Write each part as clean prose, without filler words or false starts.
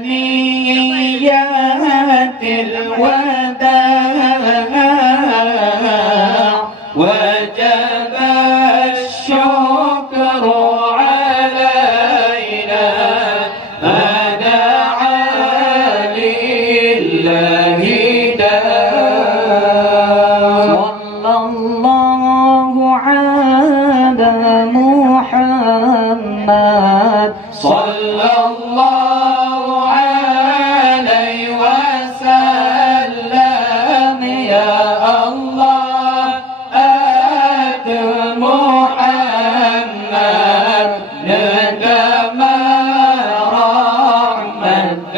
ثنيات الوداع وجب الشكر علينا ما دعا لله داع. صلى الله على محمد صلى الله عليه وسلم يا الله آت محمد ندما رحمة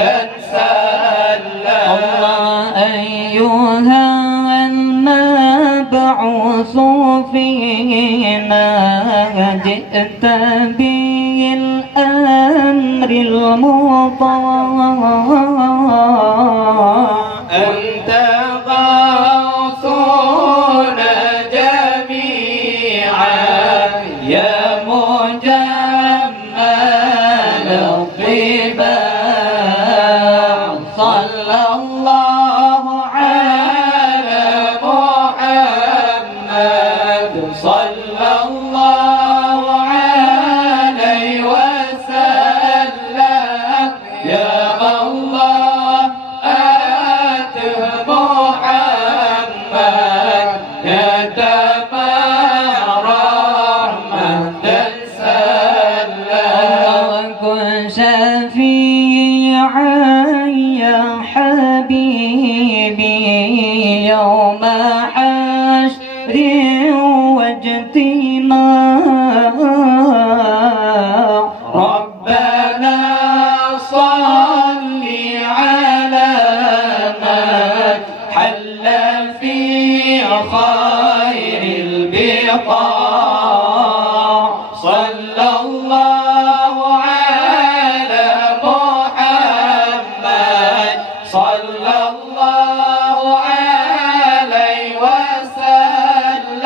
سلم. الله أيها المبعوث فينا جئت بالأمر المطاع أنت غوثنا جميعا يا مجمل الطباع. صلى الله على محمد صلى الله عليه وسلم يا الله آت محمد ندما رحمة سلم. كن شفيعا يا حبيبي يوم حشر واجتماع. ربنا صل على من حل في خير البقاع. صلى الله على محمد صلى الله عليه وسلم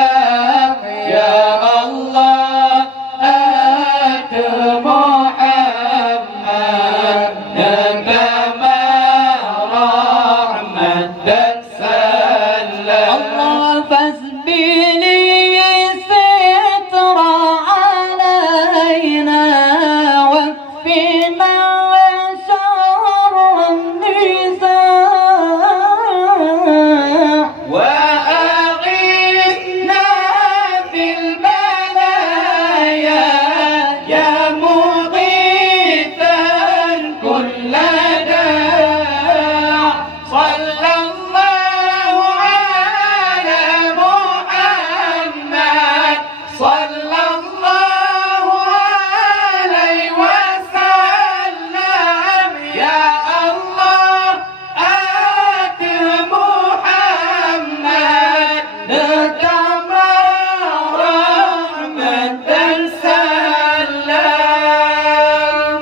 يا الله آت محمد ندما رحمة سلم. الله فاسبلي ستر علينا واكفنا شر النساء وأغثنا في البلايا يا مغيثا كل داع. صلى الله على محمد صلى الله عليه وسلم يا الله آت محمد ندما رحمة سلم.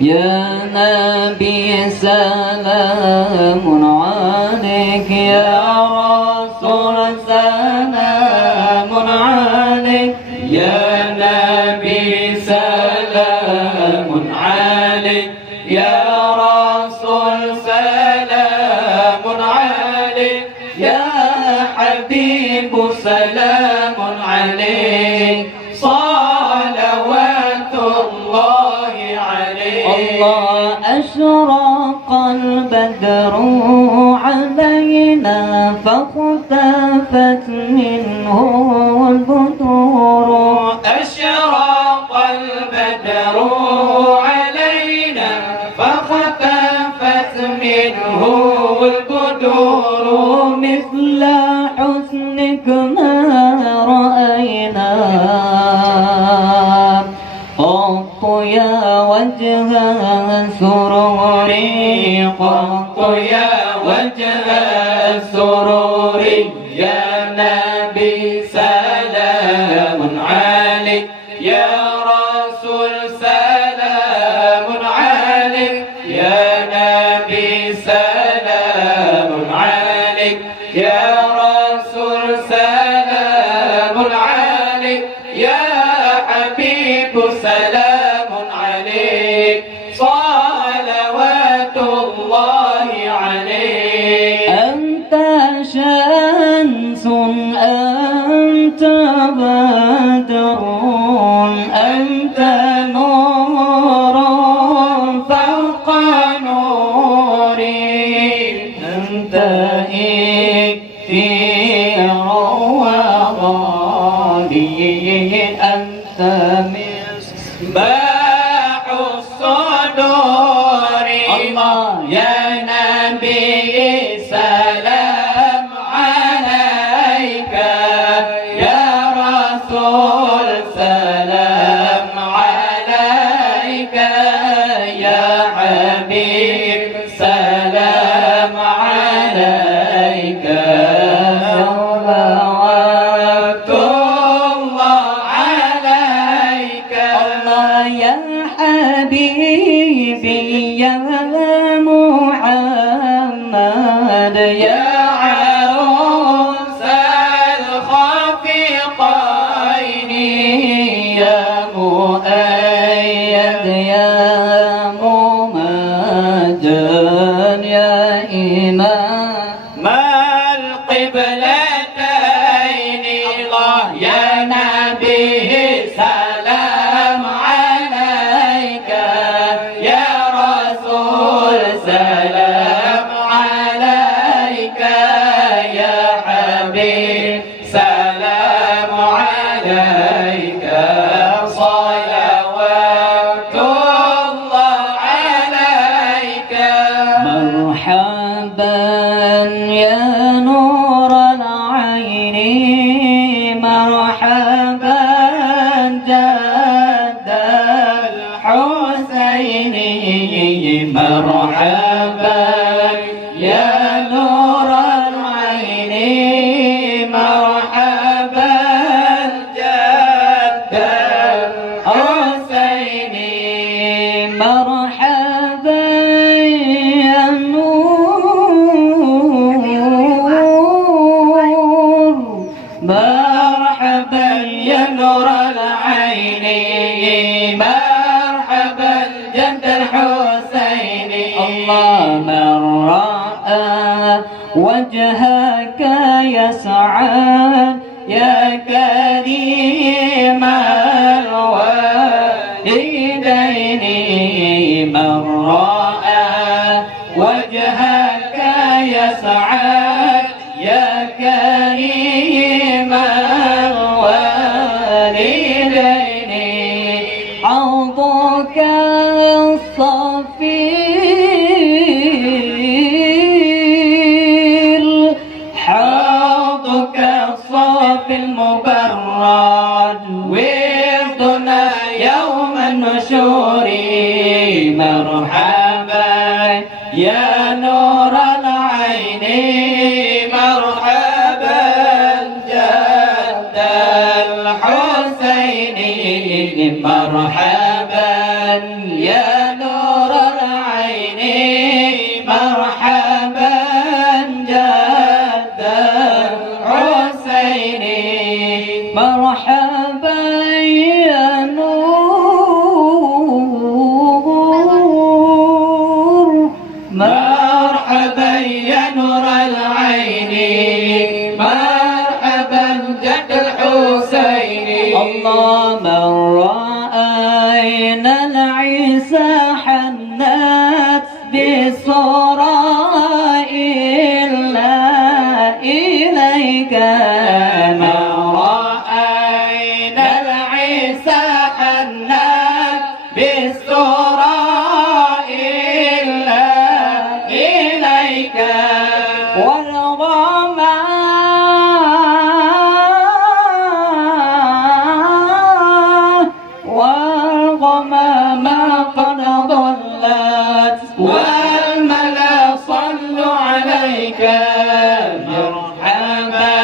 يا نبي سلام عليك يا رسول سلام عليك يا نبي سلام عليك يا رسول سلام عليك يا حبيب سلام عليك صلوات الله عليك. الله أشرق البدر علينا فاختفت منه البدور. أشرق البدر علينا فاختفت منه البدور. مثل حسنك ما رأينا قط يا وجه سروري قط يا وجه سروري يا نبي سلام عليك يا رسول سلام عليك يا نبي سلام عليك يا رسول سلام عليك يا حبيب سلام عليك. يا محمد يا عروس الخفيقين يا مؤيد يا ممجد يا إمام القبلتين الله يا نبي سلام عليك يا رسول سلام عليك يا حبيب سلام عليك صلوات الله عليك مرحبا يا نور العين مرحبا جد الحسين مرحبا يا نور العين مرحبا جد الحسين مرحبا يا نور مرحبا يا نور العين مرحبا جد الحسين الله من رأى وجهك يسعى يا كريم الوالدين من رأى وجهك يسعى يا كريم الوالدين حوضك الصفير حوضك الصافي المبرد وردنا يوم النشور مرحبا يا نور العين مرحبا جد الحسين مرحبا يا نور العين مرحبا جد الحسين مرحبا يا نور مرحبا يا نور العين مرحبا جد الحسين الله من رأينا العيسى حنت بصورة إلا إليك من رأينا العيسى حنت بصورة إلا إليك والغمام قد ضلت والملا صلوا عليك مرحبا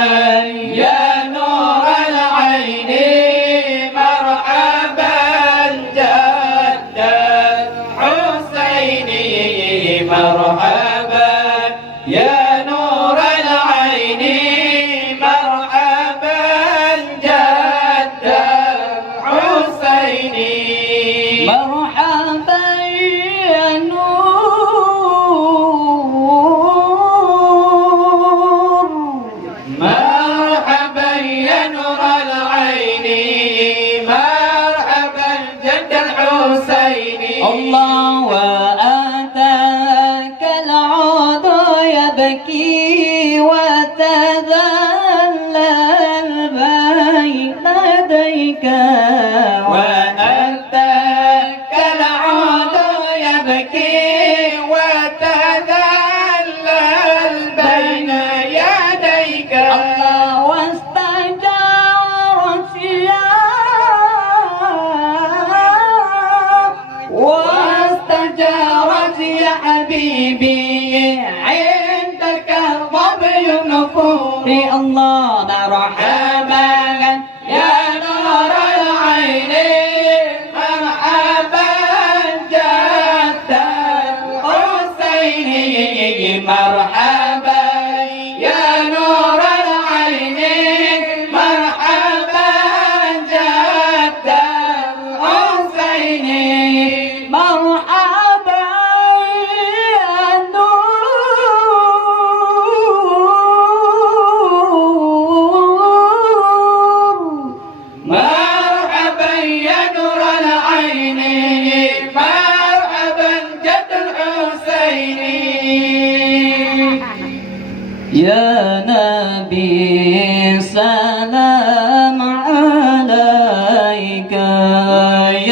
يا نور العين مرحبا جد الحسين مرحبا يا نور العين مرحبا جد الحسين مرحبا يا نور مرحبا يا نور العين مرحبا جد الحسين الله وأتاك العود يبكي وتذلل بين يديك وأتاك العود يبكي وتذلل بين يديك الله واستجارت يا حبيبي عندك ظبي نفوري الله مرحبا يا نور العين مرحبا جد مرحبا يا نور العين مرحبا جد الحسين مرحبا يا نور مرحبا يا نور العين مرحبا جد الحسين يا نبي سلام عليك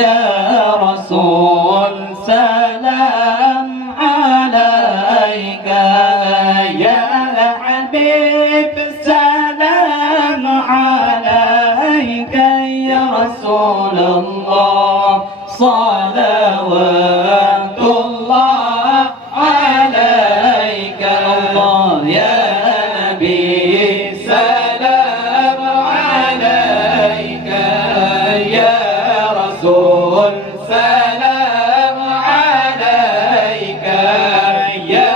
يا رسول سلام عليك يا حبيب سلام عليك يا رسول الله صلوات الله عليك الله يا نبي سلام عليك يا رسول سلام عليك يا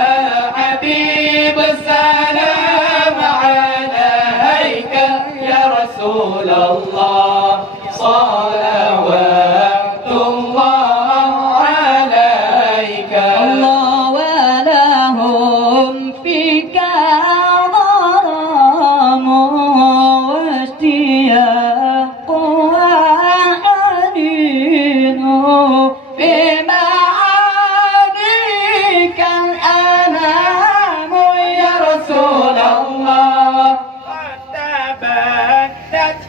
حبيب سلام عليك يا رسول الله صلوات الله عليك الله ولهم فيك غرام واشتياق وحنين بمعانيك الأنام يا رسول الله قد تبدت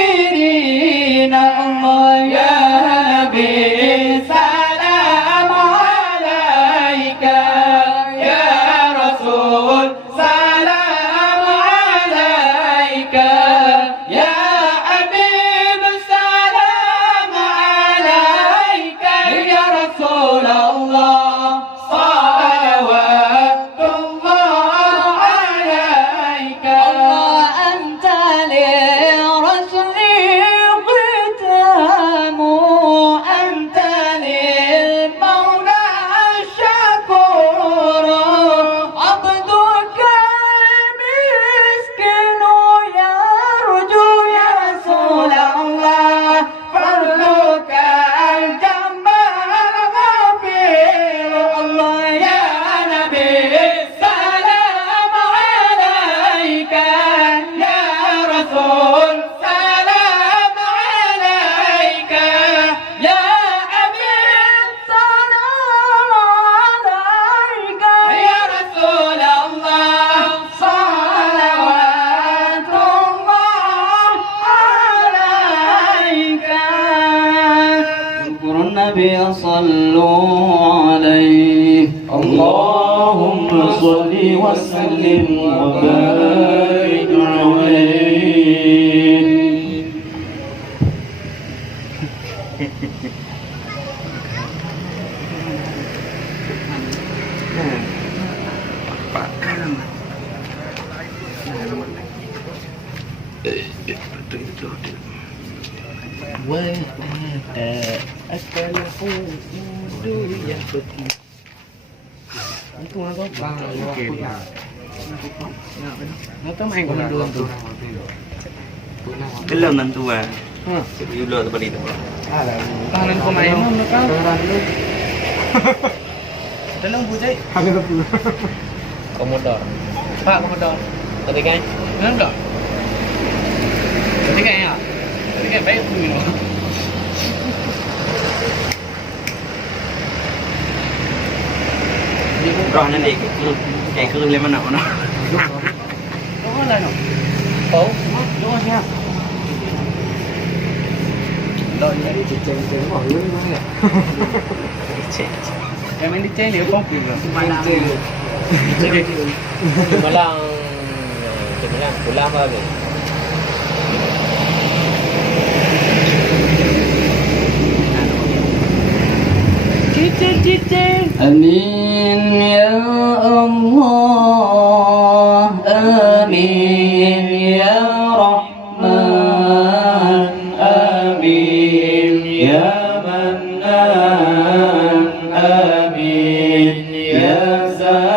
حائرين الله يا نبي سلام عليك يا رسول سلام عليك يا حبيب سلام عليك يا رسول الله صلوات الله عليك الله أنت لرسل ختام أنت للمولى الشكور عبدك المسكين يرجو يا رسول الله فضلك الجمال غفير الله يا نبي سلام عليك يا رسول سلام عليك يا حبيب سلام عليك يا رسول الله صلوات الله عليك اذكروا النبي صلوا عليه اللهم صل وسلم وبارك عليه Cái lần mình tu à, sẽ bị lừa tụi đi tụi Tangan ko main mo ka. Dalang bujay. Komodor. Pak komodor. Tadi kan? Enggak. Tadi kan ya? Tadi kan baik tu ni. Rồi nên đi chạy cương lên bên nào nó. Đó là nó. Ủa, đúng rồi nha. Rồi đi chơi mỏi lưng quá nè. Em đi chơi liệu không kịp rồi. Chơi đi. Cuma lang pulang apa ni? Amin ya Allah, amin ya Rahman, amin ya Mannan, amin ya Zahir.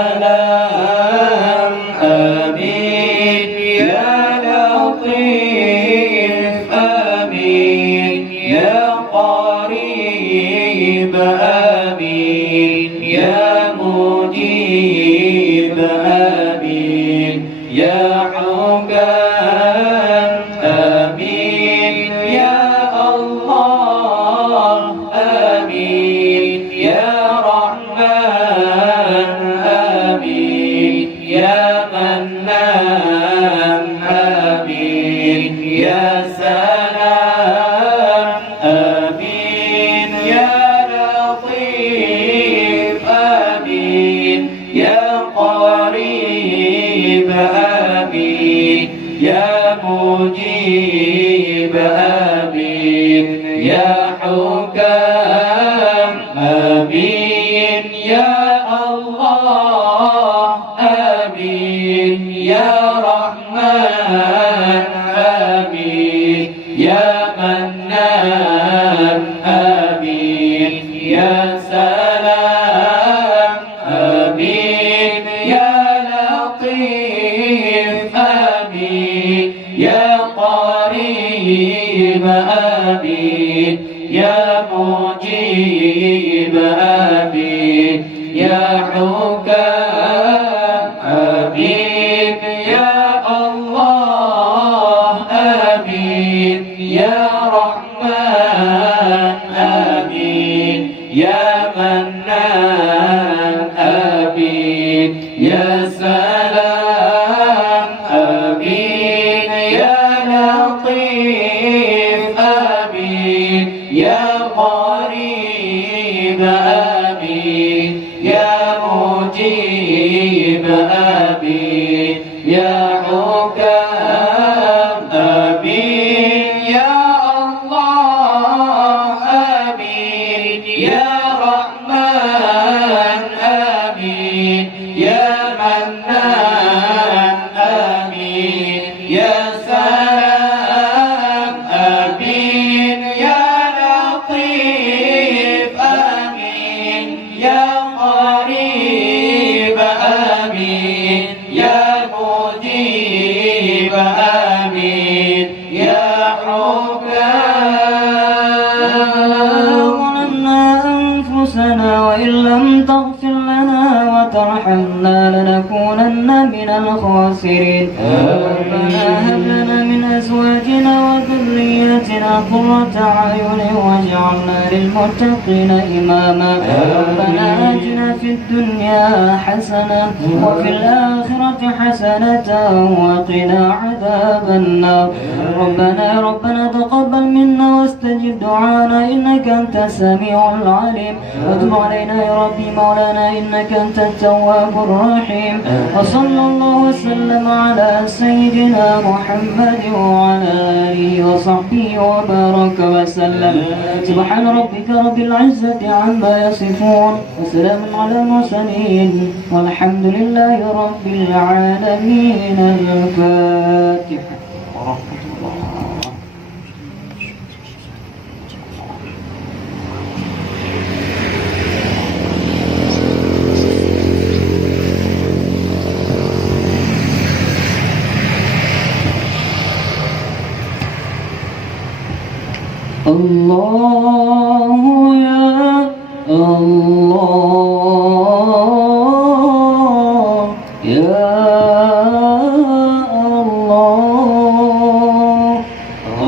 يا مجيب آمين يا حكام آمين يا الله آمين يا رحمن آمين يا منان آمين يا سلام آمين يا لطيف آمين يا قريب آمين يا مجيب آمين يا حكام آمين يا الله آمين يا رحمن آمين يا منان آمين يا سلام آمين يا لطيف آمين يا قريب آمين يا مجيب آمين يا حكام آمين يا الله آمين يا رحمن آمين يا منان آمين يا سلام آمين يا لطيف آمين يا قريب آمين يا مجيب آمين يا حكام آمين يا الله آمين يا رحمن آمين يا منان آمين يا سلام آمين يا لطيف آمين يا قريب آمين يا مجيب آمين يا حكام ظلمنا أنفسنا وإن لم تغفر لنا وترحمنا لنكونن من الخاسرين ربنا هب لنا من أزواجنا وذرياتنا قرة أعين واجعلنا للمتقين إماما ربنا آتنا في الدنيا حسنة وفي الآخرة حسنة وقنا عذاب النار ربنا تقبل منا واستجب دعانا إنك أنت السميع العليم وتب علينا يا ربي مولانا إنك أنت التواب الرحيم وصلى الله وسلم على سيدنا محمد وعلى آله وصحبه وبارك وسلم سبحان ربك رب العزة عما يصفون وسلام على المرسلين والحمد لله رب العالمين. الفاتحة ورحمة الله. الله يا الله يا الله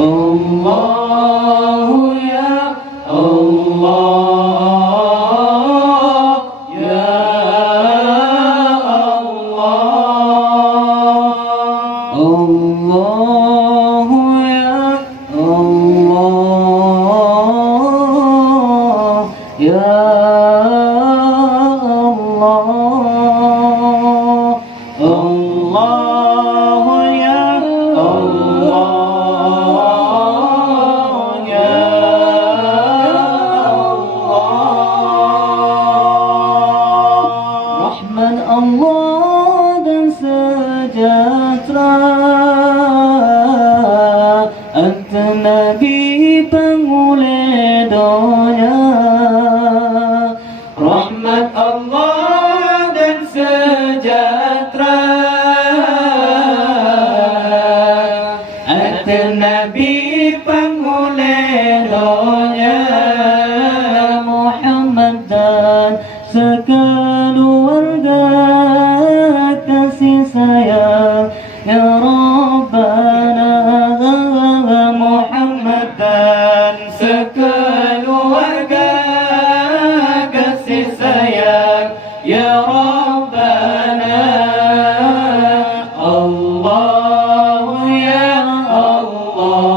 الله يا الله يا الله الله يا الله يا الله الله يا الله يا الله رحمن الله dan sejahtera Anta Nabi pengulai donya rahmat Allah dan sejahtera Anta Nabi pengulai donya Muhammad dan sekeluarga kasih sayang ya Rabbana Muhammad dan sekeluarga kasih sayang ya Rabbana Allah ya Allah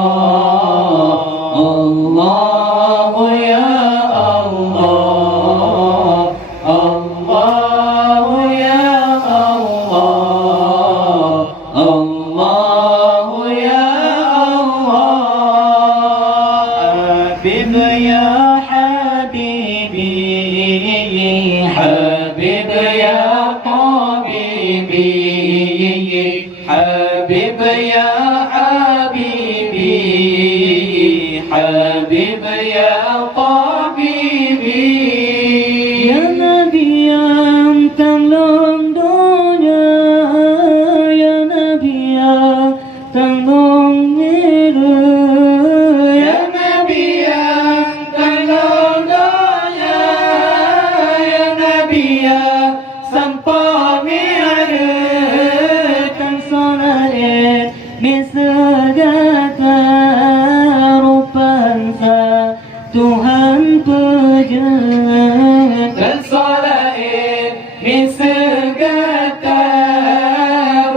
Allah ya Allah Allah ya Allah Allah ya Allah Habib ya Habibi Habib ya Habibi Habib ya Habibi Habib ya Habibi Ya Nabi yang tolong dunia Ya Nabi yang tolong diri Ya Nabi yang tolong dunia Ya Nabi yang sampai miara kan sonalit bisegata rupansa Tuhan puja dan sonalit bisegata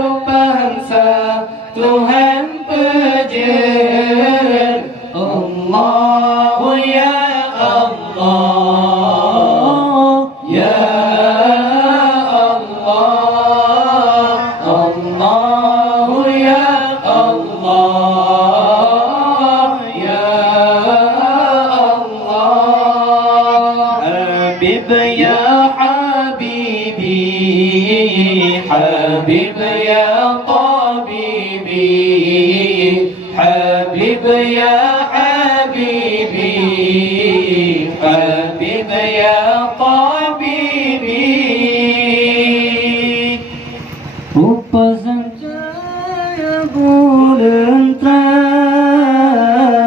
rupansa Tuhan puja Allah ya Allah ya Allah Allah ya Allah ya Allah Habib ya Habibi Habib ya Tabibi Habib ya Habibi Habib ya Tabibi Rupa sancaya bulan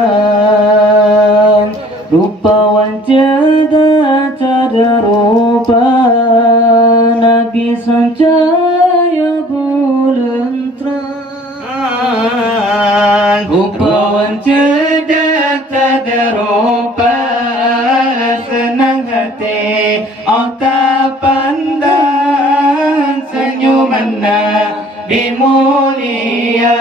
terang Rupa wajada tada rupa Nabi sancaya bulan terang Rupa wajada tada rupa Senang hati otak pandang Senyuman Nabi mulia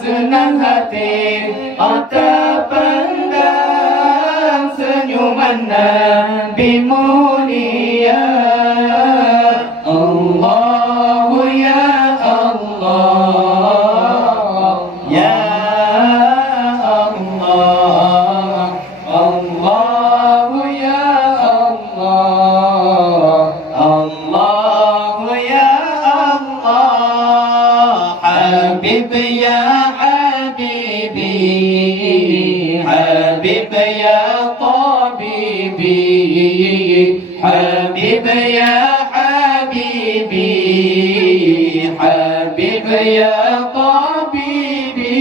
Senang hati otak pandang Senyuman Nabi mulia Allah ya Allah ya Allah Allah ya Allah Allah ya Allah Habib ya Habibi Habib ya Tabibi Habib ya Habibi Habib ya Tabibi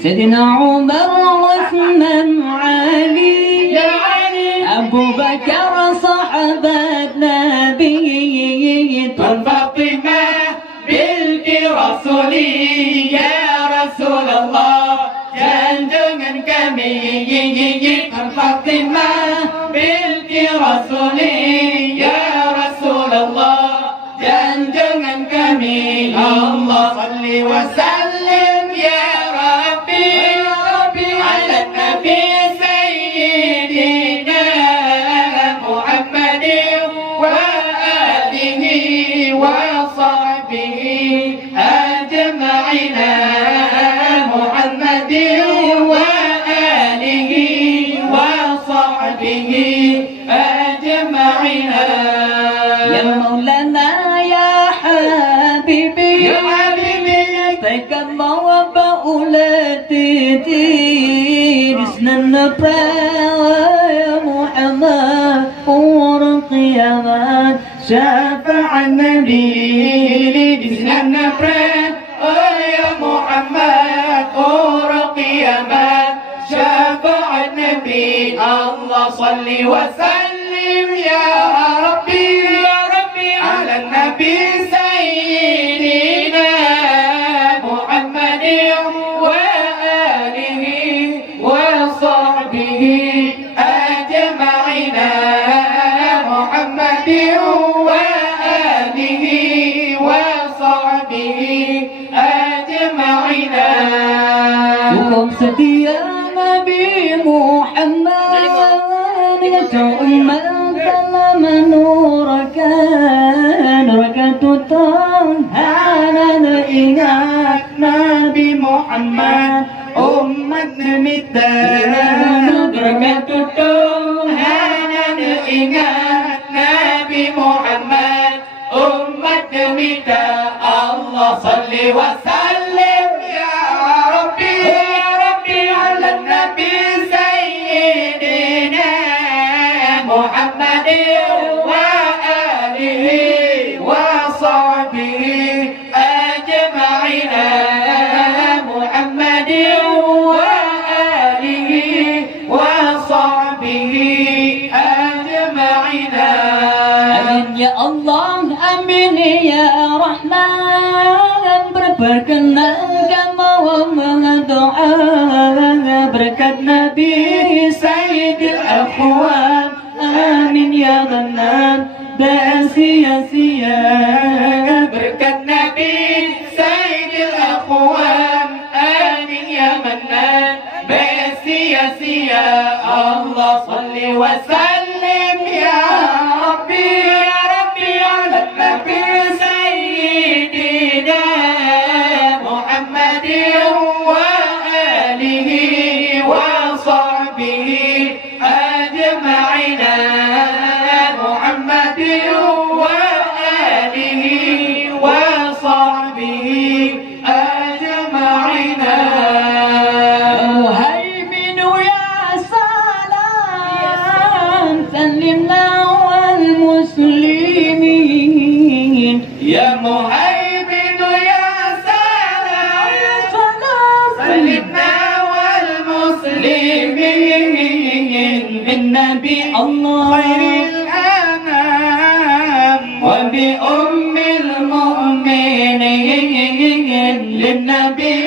Sayyidina Umar Uthman Ali Ya Ali Abu Bakar sahabat Nabi Tuan Fatimah binti Rasuli Ya Rasulullah jangan kami Tuan Fatimah binti Rasuli Ya Rasulullah jangan kami Allah salli wa sallim ya Rabbi ala Nabi Sayyidina Muhammad wa alihi wa sahbihi ajma'ina Muhammad wa alihi wa sahbihi ajma'ina Ya Maulana ya Habibi Ya Habibi Taikallawa ba'ulati Disnana ya Muhammad Umur qiyamat Syafa'a Nabi Disnana ya Muhammad Umur qiyamat Syafa'a Nabi الله صل وسلم يا ربي على النبي سيدنا محمد وآله وصحبه أجمعين محمد وآله وصحبه أجمعين Cukup setia Nabi Muhammad Umat telah menurunkan Rakatut Tuhan ingat Nabi Muhammad umat minta Rakatut Tuhan ingat Nabi Muhammad umat minta Allah salli wa sallim ya Rabbi ala Nabi Sayyidina Muhammad wa alihi wa sahbihi ajma'in Muhammad wa alihi wa sahbihi ajma'in Amin ya Allah, amin ya Rahman Berperkenankan mau mendoa Berkat Nabi Sayyidil Akhwan Amin ya Mannan Sia-sia berkat Nabi Sayyidil Akhwan Amin ya Mannan sia-sia Allah salli wa sallim ya Rabbi ala Nabi Sayyidina Muhammad wa alihi wa sahbihi ajma'in Muhammad wa alihi wa sahbihi ajma'in Muhaimin ya salam Salimna wal muslimin Ya Muhaimin ya salam salimna wal muslimin bin Nabi Allah khairil anam wa bi ummil mu'minin lin nabi